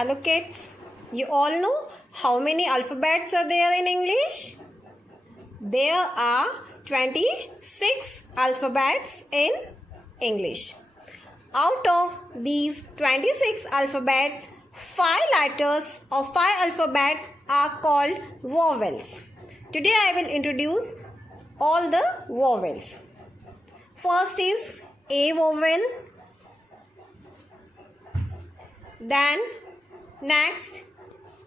Hello kids, you all know how many alphabets are there in English? There are 26 alphabets in English. Out of these 26 alphabets, 5 letters or 5 alphabets are called vowels. Today I will introduce all the vowels. First is A vowel. Then next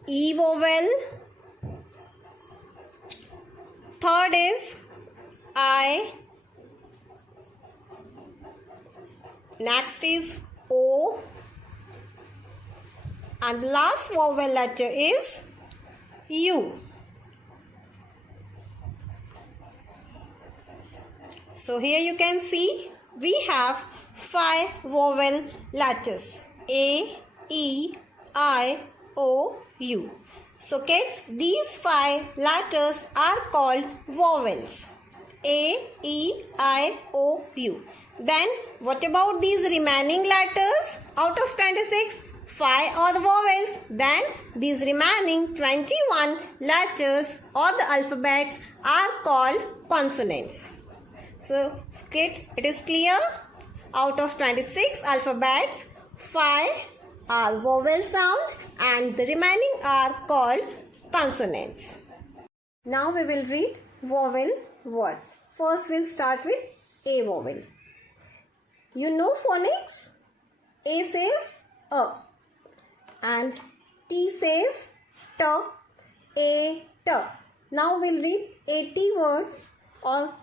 E vowel. Third is I. Next is O. And the last vowel letter is U. So here you can see we have 5 vowel letters A, E, I, O, U. So kids, these 5 letters are called vowels. A, E, I, O, U. Then what about these remaining letters? Out of 26, 5 are the vowels. Then these remaining 21 letters or the alphabets are called consonants. So kids, it is clear? Out of 26 alphabets, 5 are vowel sounds and the remaining are called consonants. Now we will read vowel words. First we'll start with A vowel. You know phonics? A says A and T says T, A, T. Now we'll read 80 words or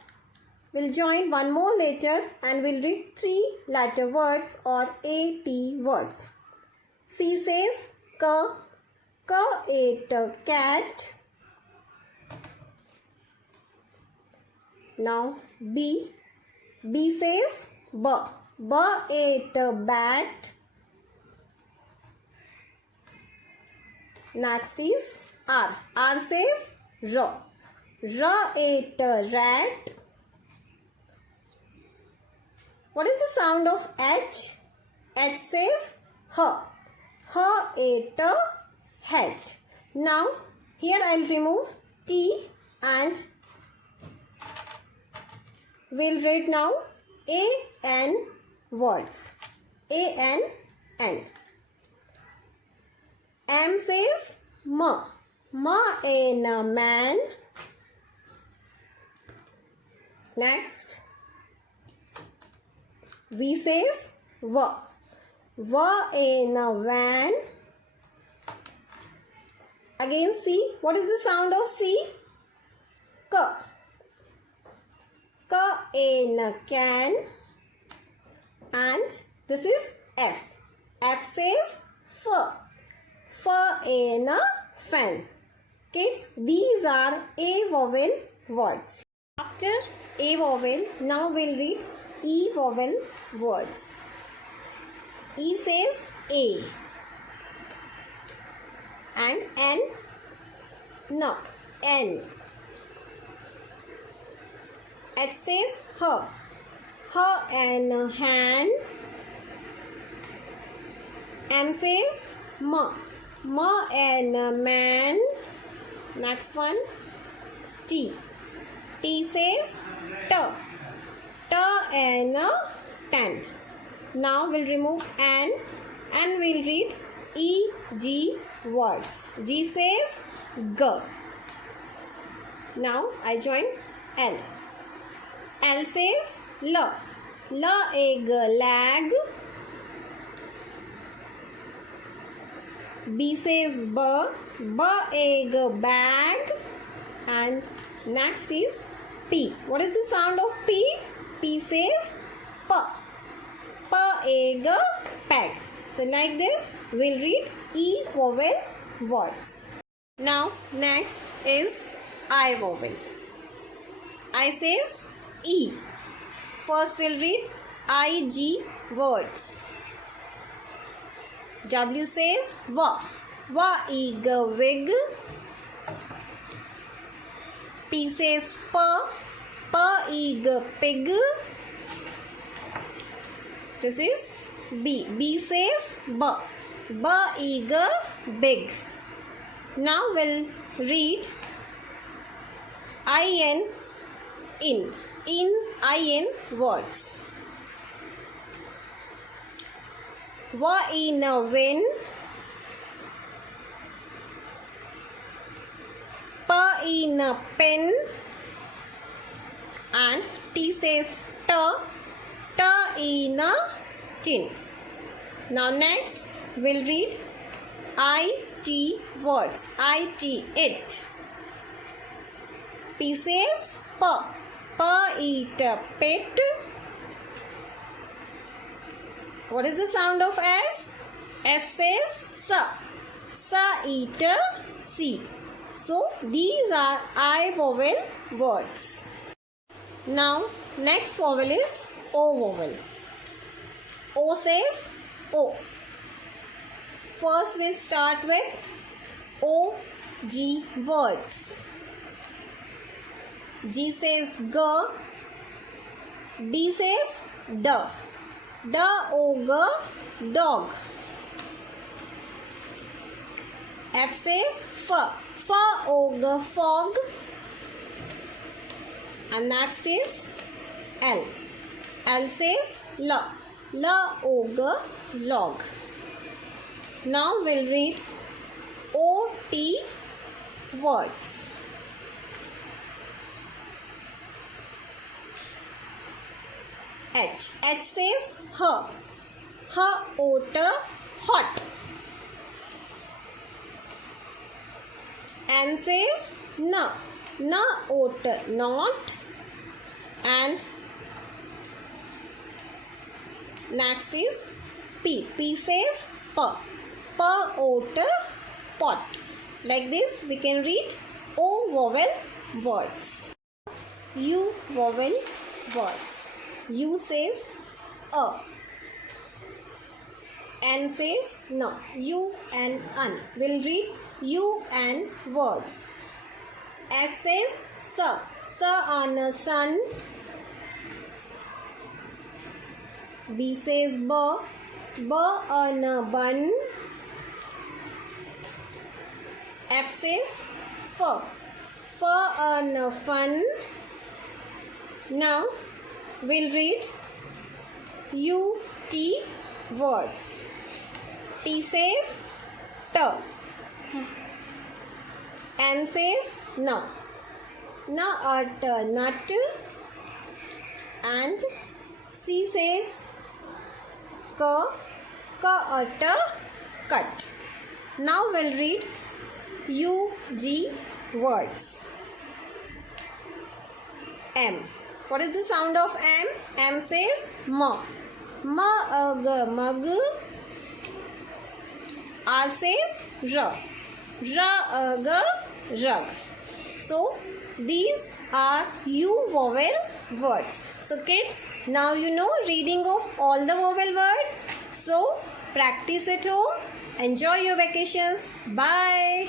we'll join one more letter and we'll read 3 letter words or 80 words. C says K, K, cat. Now B, B says B, B, bat. Next is R, R says R, R, rat. What is the sound of H? H says H, hat. Now here I will remove T and we'll read now A-N words. A-N-N. M says Ma, Ma-N, man. Next. V says Va, Va-N, van. Again C. What is the sound of C? K. K-N, can. And this is F. F says F. F-N, fan. Kids, these are A vowel words. After A vowel, now we'll read E vowel words. E says A and N, no, N. H says H, H and hand. M says Ma, Ma and man. Next one, T. T says T, T and 10. Now we'll remove N and we'll read E, G words. G says G. Now I join L. L says L. L, egg, lag. B says B. B, egg, bag. And next is P. What is the sound of P? P says P. P, egg, peg. So like this, we'll read E vowel words. Now next is I vowel. I says E. First we'll read I-G words. W says Va, Va-ig, wig. P says P, P-ig, pig. This is B. B says B. eager, big. Now we'll read in, in words. In a win, in a pen, and T says in a tin. Now next we'll read IT words. It. P says eat a pet. What is the sound of S? S says eat a seed. So these are I vowel words. Now next vowel is O vowel. O says O. First we start with OG words. G says G. D says D. Dog. F says fog. And next is L. L says log. Now we'll read OT words. H says otter, hot. N says otter, not. And next is P. P says otter, pot. Like this we can read O vowel words. U vowel words. U says a. N says no. U and un. We'll read U and words. S says on a sun. B says b on a bun. F says fur on a fun. Now we'll read UT words. T says t. N says no. Nut. And C says cut. Now we'll read UG words. M. What is the sound of M? M says mug. R says rug. So these are U vowel words. So kids, now you know reading of all the vowel words. So practice at home. Enjoy your vacations. Bye.